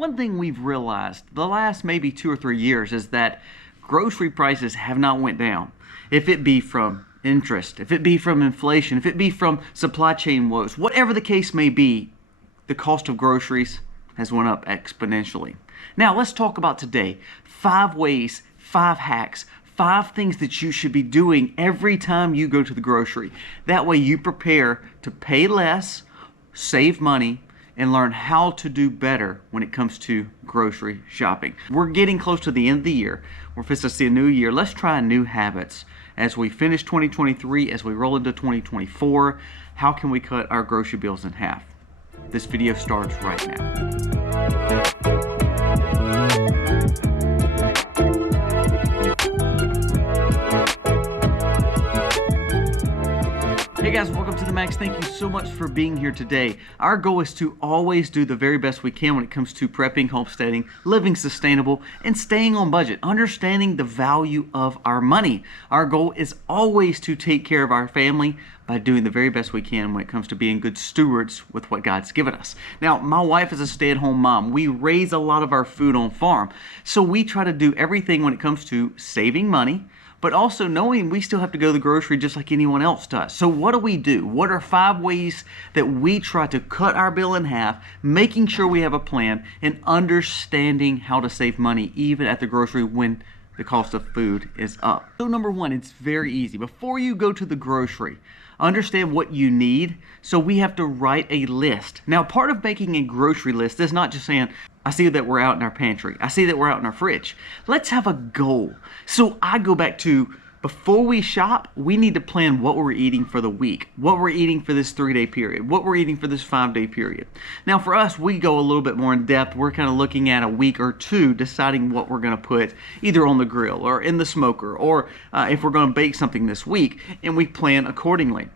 One thing we've realized the last maybe 2 or 3 years is that grocery prices have not went down. If it be from interest, if it be from inflation, if it be from supply chain woes, whatever the case may be, the cost of groceries has went up exponentially. Now let's talk about today 5 ways, 5 hacks, 5 things that you should be doing every time you go to the grocery. That way you prepare to pay less, save money, and learn how to do better when it comes to grocery shopping. We're getting close to the end of the year. We're fixing to see a new year. Let's try new habits. As we finish 2023, as we roll into 2024, how can we cut our grocery bills in half? This video starts right now. Hey guys, welcome to the Max. Thank you so much for being here today. Our goal is to always do the very best we can when it comes to prepping, homesteading, living sustainable, and staying on budget, understanding the value of our money. Our goal is always to take care of our family by doing the very best we can when it comes to being good stewards with what God's given us. Now, my wife is a stay-at-home mom. We raise a lot of our food on farm. So we try to do everything when it comes to saving money, but also knowing we still have to go to the grocery just like anyone else does. So what do? What are 5 ways that we try to cut our bill in half, making sure we have a plan and understanding how to save money even at the grocery when the cost of food is up? So number 1, it's very easy. Before you go to the grocery, understand what you need. So we have to write a list. Now, part of making a grocery list is not just saying, I see that we're out in our pantry. I see that we're out in our fridge. Let's have a goal. So I go back to, before we shop, we need to plan what we're eating for the week, what we're eating for this 3-day period, what we're eating for this 5-day period. Now for us, we go a little bit more in depth. We're kind of looking at a week or 2, deciding what we're going to put either on the grill or in the smoker, or if we're going to bake something this week, and we plan accordingly.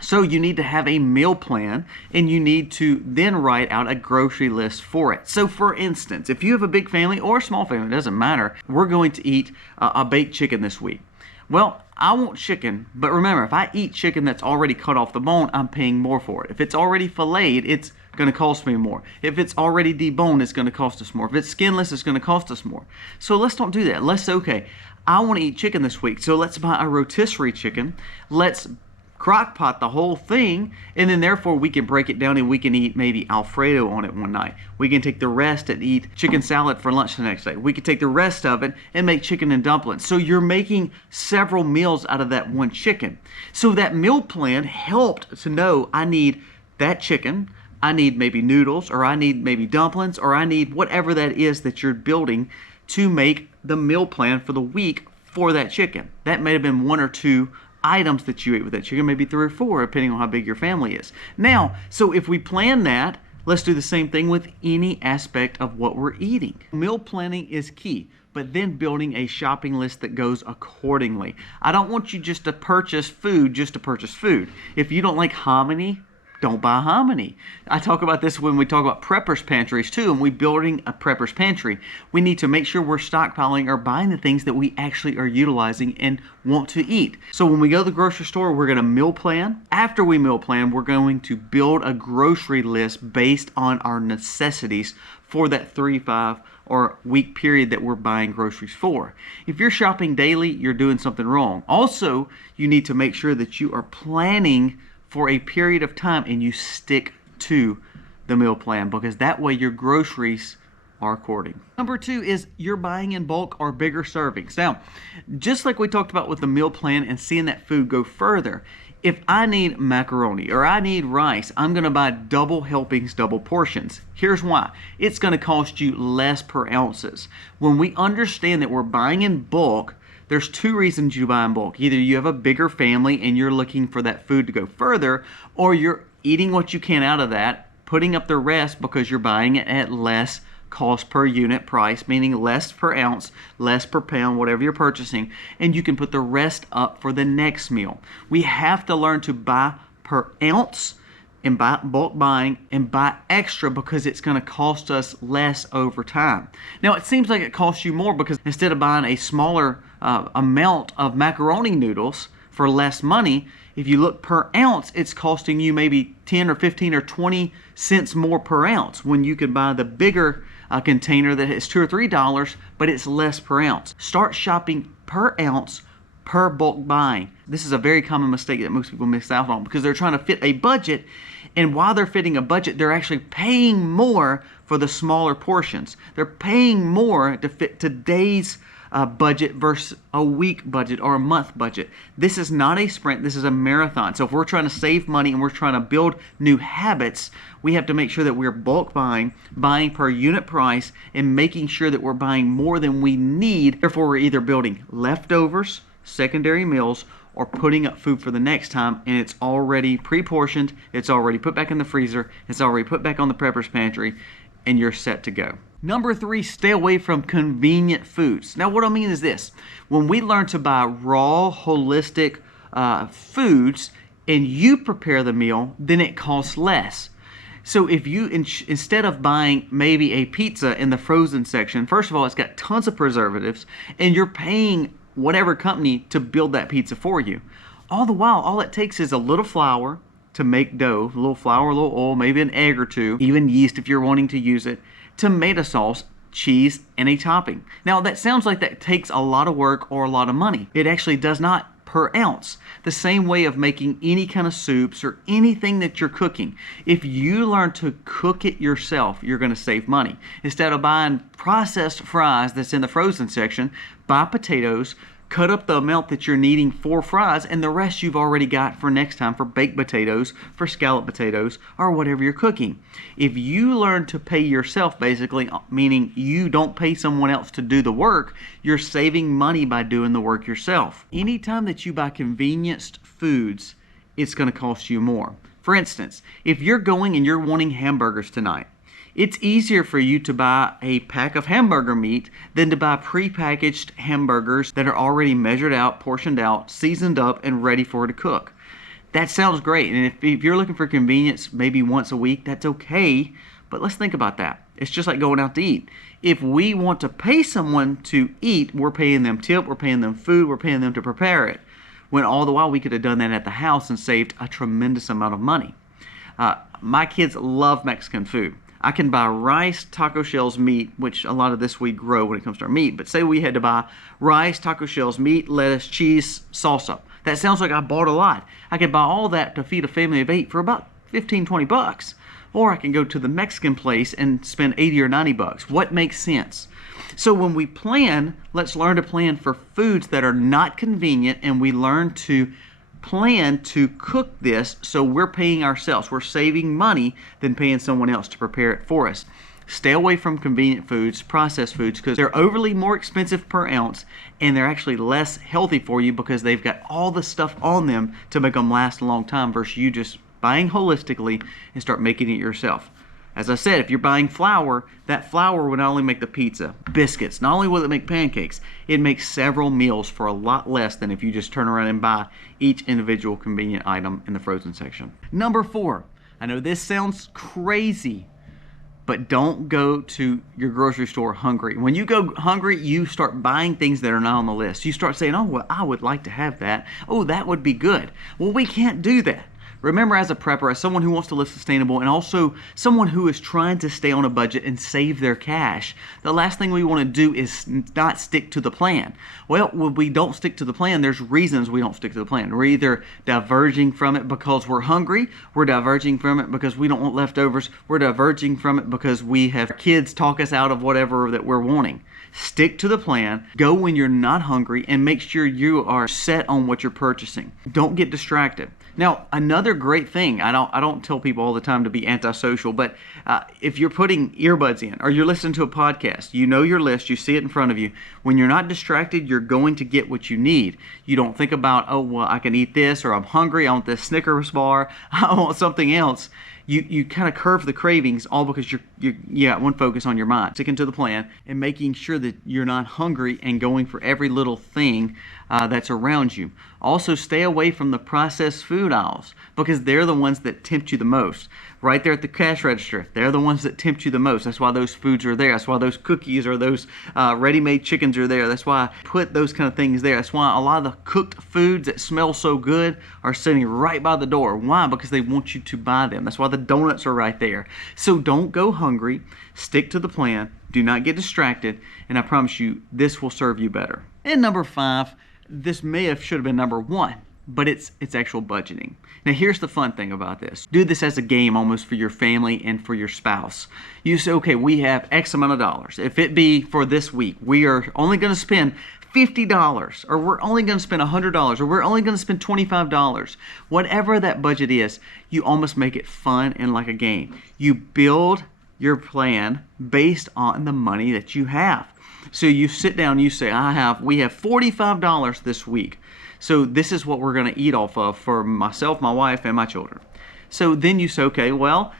So you need to have a meal plan, and you need to then write out a grocery list for it. So for instance, if you have a big family or a small family, it doesn't matter, we're going to eat a baked chicken this week. Well, I want chicken, but remember, if I eat chicken that's already cut off the bone, I'm paying more for it. If it's already filleted, it's going to cost me more. If it's already deboned, it's going to cost us more. If it's skinless, it's going to cost us more. So let's don't do that. Let's say, okay, I want to eat chicken this week, so let's buy a rotisserie chicken. Let's crock pot the whole thing, and then therefore we can break it down and we can eat maybe Alfredo on it one night. We can take the rest and eat chicken salad for lunch the next day. We can take the rest of it and make chicken and dumplings. So you're making several meals out of that one chicken. So that meal plan helped to know I need that chicken, I need maybe noodles, or I need maybe dumplings, or I need whatever that is that you're building to make the meal plan for the week for that chicken. That may have been 1 or 2 items that you ate with that chicken, maybe 3 or 4, depending on how big your family is. Now, so if we plan that, let's do the same thing with any aspect of what we're eating. Meal planning is key, but then building a shopping list that goes accordingly. I don't want you just to purchase food just to purchase food. If you don't like hominy, don't buy hominy. I talk about this when we talk about preppers pantries too, and we building a preppers pantry. We need to make sure we're stockpiling or buying the things that we actually are utilizing and want to eat. So when we go to the grocery store, we're going to meal plan. After we meal plan, we're going to build a grocery list based on our necessities for that 3, 5, or week period that we're buying groceries for. If you're shopping daily, you're doing something wrong. Also, you need to make sure that you are planning for a period of time and you stick to the meal plan, because that way your groceries are according. Number 2 is you're buying in bulk or bigger servings. Now, just like we talked about with the meal plan and seeing that food go further, if I need macaroni or I need rice, I'm going to buy double helpings, double portions. Here's why. It's going to cost you less per ounces. When we understand that we're buying in bulk, there's 2 reasons you buy in bulk. Either you have a bigger family and you're looking for that food to go further, or you're eating what you can out of that, putting up the rest because you're buying it at less cost per unit price, meaning less per ounce, less per pound, whatever you're purchasing, and you can put the rest up for the next meal. We have to learn to buy per ounce and buy bulk buying and buy extra, because it's going to cost us less over time. Now, it seems like it costs you more because instead of buying a smaller amount of macaroni noodles for less money, if you look per ounce, it's costing you maybe 10 or 15 or 20 cents more per ounce when you can buy the bigger a container that is $2 or $3, but it's less per ounce. Start shopping per ounce, per bulk buying. This is a very common mistake that most people miss out on because they're trying to fit a budget, and while they're fitting a budget, they're actually paying more for the smaller portions. They're paying more to fit today's budget versus a week budget or a month budget. This is not a sprint, this is a marathon. So if we're trying to save money and we're trying to build new habits, we have to make sure that we're bulk buying per unit price, and making sure that we're buying more than we need. Therefore, we're either building leftovers, secondary meals, or putting up food for the next time, and it's already pre-portioned, it's already put back in the freezer, it's already put back on the prepper's pantry, and you're set to go. Number 3, stay away from convenient foods. Now what I mean is this: when we learn to buy raw, holistic foods and you prepare the meal, then it costs less. So if you, instead of buying maybe a pizza in the frozen section, first of all, it's got tons of preservatives, and you're paying whatever company to build that pizza for you. All the while, all it takes is a little flour to make dough, a little flour, a little oil, maybe an egg or two, even yeast if you're wanting to use it, tomato sauce, cheese, and a topping. Now that sounds like that takes a lot of work or a lot of money. It actually does not per ounce. The same way of making any kind of soups or anything that you're cooking. If you learn to cook it yourself, you're going to save money. Instead of buying processed fries that's in the frozen section, buy potatoes, cut up the amount that you're needing for fries, and the rest you've already got for next time for baked potatoes, for scalloped potatoes, or whatever you're cooking. If you learn to pay yourself, basically, meaning you don't pay someone else to do the work, you're saving money by doing the work yourself. Anytime that you buy convenienced foods, it's going to cost you more. For instance, if you're going and you're wanting hamburgers tonight, it's easier for you to buy a pack of hamburger meat than to buy prepackaged hamburgers that are already measured out, portioned out, seasoned up, and ready for it to cook. That sounds great, and if you're looking for convenience maybe once a week, that's okay, but let's think about that. It's just like going out to eat. If we want to pay someone to eat, we're paying them tip, we're paying them food, we're paying them to prepare it, when all the while we could have done that at the house and saved a tremendous amount of money. My kids love Mexican food. I can buy rice, taco shells, meat, which a lot of this we grow when it comes to our meat, but say we had to buy rice, taco shells, meat, lettuce, cheese, salsa. That sounds like I bought a lot. I could buy all that to feed a family of 8 for about 15, 20 bucks. Or I can go to the Mexican place and spend 80 or 90 bucks. What makes sense? So when we plan, let's learn to plan for foods that are not convenient, and we learn to plan to cook this so we're paying ourselves. We're saving money than paying someone else to prepare it for us. Stay away from convenient foods, processed foods, because they're overly more expensive per ounce, and they're actually less healthy for you because they've got all the stuff on them to make them last a long time versus you just buying holistically and start making it yourself. As I said, if you're buying flour, that flour would not only make the pizza, biscuits, not only will it make pancakes, it makes several meals for a lot less than if you just turn around and buy each individual convenient item in the frozen section. Number 4, I know this sounds crazy, but don't go to your grocery store hungry. When you go hungry, you start buying things that are not on the list. You start saying, oh, well, I would like to have that. Oh, that would be good. Well, we can't do that. Remember, as a prepper, as someone who wants to live sustainable, and also someone who is trying to stay on a budget and save their cash, the last thing we want to do is not stick to the plan. Well, when we don't stick to the plan, there's reasons we don't stick to the plan. We're either diverging from it because we're hungry, we're diverging from it because we don't want leftovers, we're diverging from it because we have kids talk us out of whatever that we're wanting. Stick to the plan, go when you're not hungry, and make sure you are set on what you're purchasing. Don't get distracted. Now, another great thing, I don't tell people all the time to be antisocial, but if you're putting earbuds in or you're listening to a podcast, you know your list, you see it in front of you. When you're not distracted, you're going to get what you need. You don't think about, oh, well, I can eat this, or I'm hungry, I want this Snickers bar, I want something else. You kind of curve the cravings all because you got one focus on your mind. Sticking to the plan and making sure that you're not hungry and going for every little thing that's around you. Also, stay away from the processed food aisles because they're the ones that tempt you the most. Right there at the cash register, they're the ones that tempt you the most. That's why those foods are there. That's why those cookies or those ready-made chickens are there. That's why I put those kind of things there. That's why a lot of the cooked foods that smell so good are sitting right by the door. Why? Because they want you to buy them. That's why the donuts are right there. So don't go hungry. Stick to the plan. Do not get distracted. And I promise you, this will serve you better. And number 5, this should have been number 1, but it's actual budgeting. Now here's the fun thing about this. Do this as a game almost for your family and for your spouse. You say, okay, we have X amount of dollars. If it be for this week, we are only going to spend $50, or we're only going to spend $100, or we're only going to spend $25. Whatever that budget is, you almost make it fun and like a game. You build your plan based on the money that you have. So you sit down, you say, we have $45 this week. So this is what we're going to eat off of for myself, my wife, and my children. So then you say, okay, well,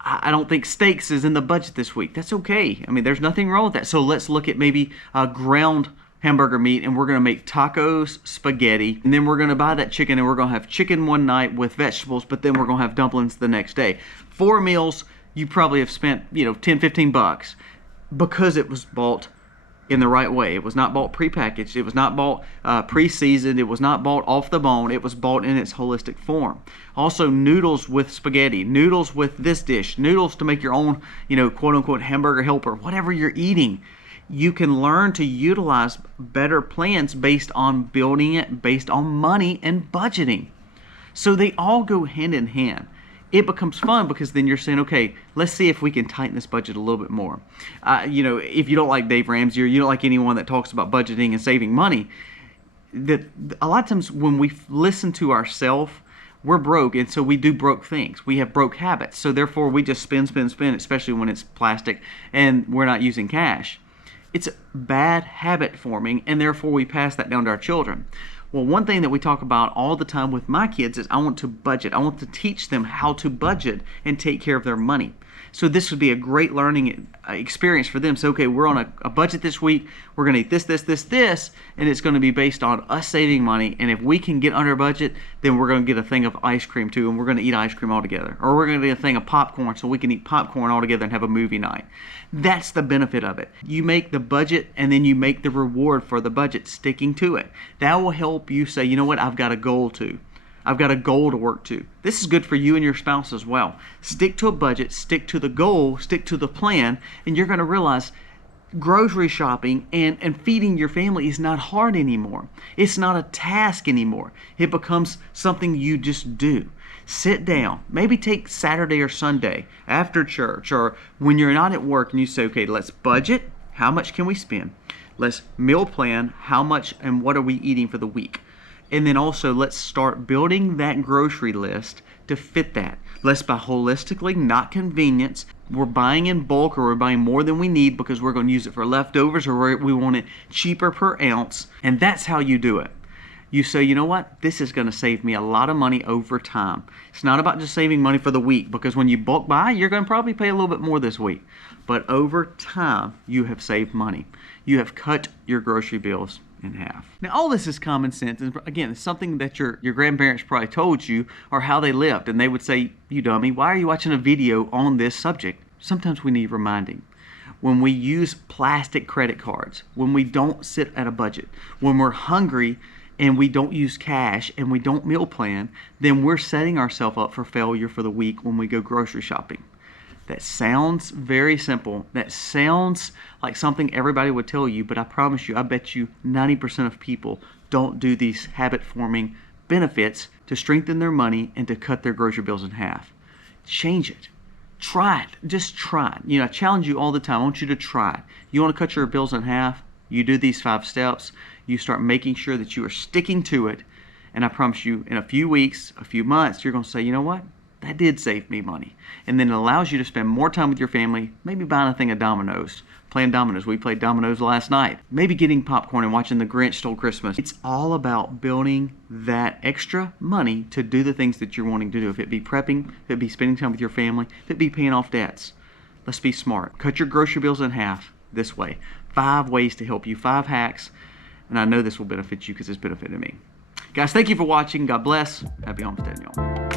I don't think steaks is in the budget this week. That's okay. I mean, there's nothing wrong with that. So let's look at maybe ground hamburger meat, and we're going to make tacos, spaghetti, and then we're going to buy that chicken, and we're going to have chicken one night with vegetables, but then we're going to have dumplings the next day. 4 meals, you probably have spent, 10, 15 bucks because it was bought in the right way. It was not bought prepackaged. It was not bought pre-seasoned. It was not bought off the bone. It was bought in its holistic form. Also, noodles with spaghetti, noodles with this dish, noodles to make your own, quote unquote hamburger helper, whatever you're eating. You can learn to utilize better plans based on building it, based on money and budgeting. So they all go hand in hand. It becomes fun because then you're saying, okay, let's see if we can tighten this budget a little bit more. If you don't like Dave Ramsey or you don't like anyone that talks about budgeting and saving money, that a lot of times when we listen to ourselves, we're broke, and so we do broke things. We have broke habits, so therefore we just spend, especially when it's plastic and we're not using cash. It's bad habit forming, and therefore we pass that down to our children. Well, one thing that we talk about all the time with my kids is I want to budget. I want to teach them how to budget and take care of their money. So this would be a great learning experience for them. So, okay, we're on a budget this week. We're going to eat this, and it's going to be based on us saving money. And if we can get under budget, then we're going to get a thing of ice cream too, and we're going to eat ice cream all together. Or we're going to get a thing of popcorn so we can eat popcorn all together and have a movie night. That's the benefit of it. You make the budget, and then you make the reward for the budget, sticking to it. That will help you say, you know what, I've got a goal to. I've got a goal to work to. This is good for you and your spouse as well. Stick to a budget, stick to the goal, stick to the plan, and you're going to realize grocery shopping and feeding your family is not hard anymore. It's not a task anymore. It becomes something you just do. Sit down. Maybe take Saturday or Sunday after church or when you're not at work and you say, okay, let's budget. How much can we spend? Let's meal plan. How much and what are we eating for the week? And then also, let's start building that grocery list to fit that. Let's buy holistically, not convenience. We're buying in bulk, or we're buying more than we need because we're going to use it for leftovers, or we want it cheaper per ounce. And that's how you do it. You say, you know what? This is going to save me a lot of money over time. It's not about just saving money for the week, because when you bulk buy, you're going to probably pay a little bit more this week. But over time, you have saved money. You have cut your grocery bills in half. Now, all this is common sense, and again, it's something that your grandparents probably told you, or how they lived, and they would say, you dummy, why are you watching a video on this subject? Sometimes we need reminding. When we use plastic credit cards, when we don't sit at a budget, when we're hungry and we don't use cash and we don't meal plan, then we're setting ourselves up for failure for the week when we go grocery shopping. That sounds very simple. That sounds like something everybody would tell you, but I promise you, I bet you 90% of people don't do these habit-forming benefits to strengthen their money and to cut their grocery bills in half. Change it. Try it. Just try it. I challenge you all the time. I want you to try it. You want to cut your bills in half? You do these 5 steps. You start making sure that you are sticking to it, and I promise you, in a few weeks, a few months, you're going to say, you know what? That did save me money. And then it allows you to spend more time with your family, maybe buying a thing of dominoes, playing dominoes. We played dominoes last night. Maybe getting popcorn and watching The Grinch Stole Christmas. It's all about building that extra money to do the things that you're wanting to do. If it be prepping, if it be spending time with your family, if it be paying off debts. Let's be smart. Cut your grocery bills in half this way. 5 ways to help you, 5 hacks. And I know this will benefit you because it's benefited me. Guys, thank you for watching. God bless. Happy homesteading, y'all.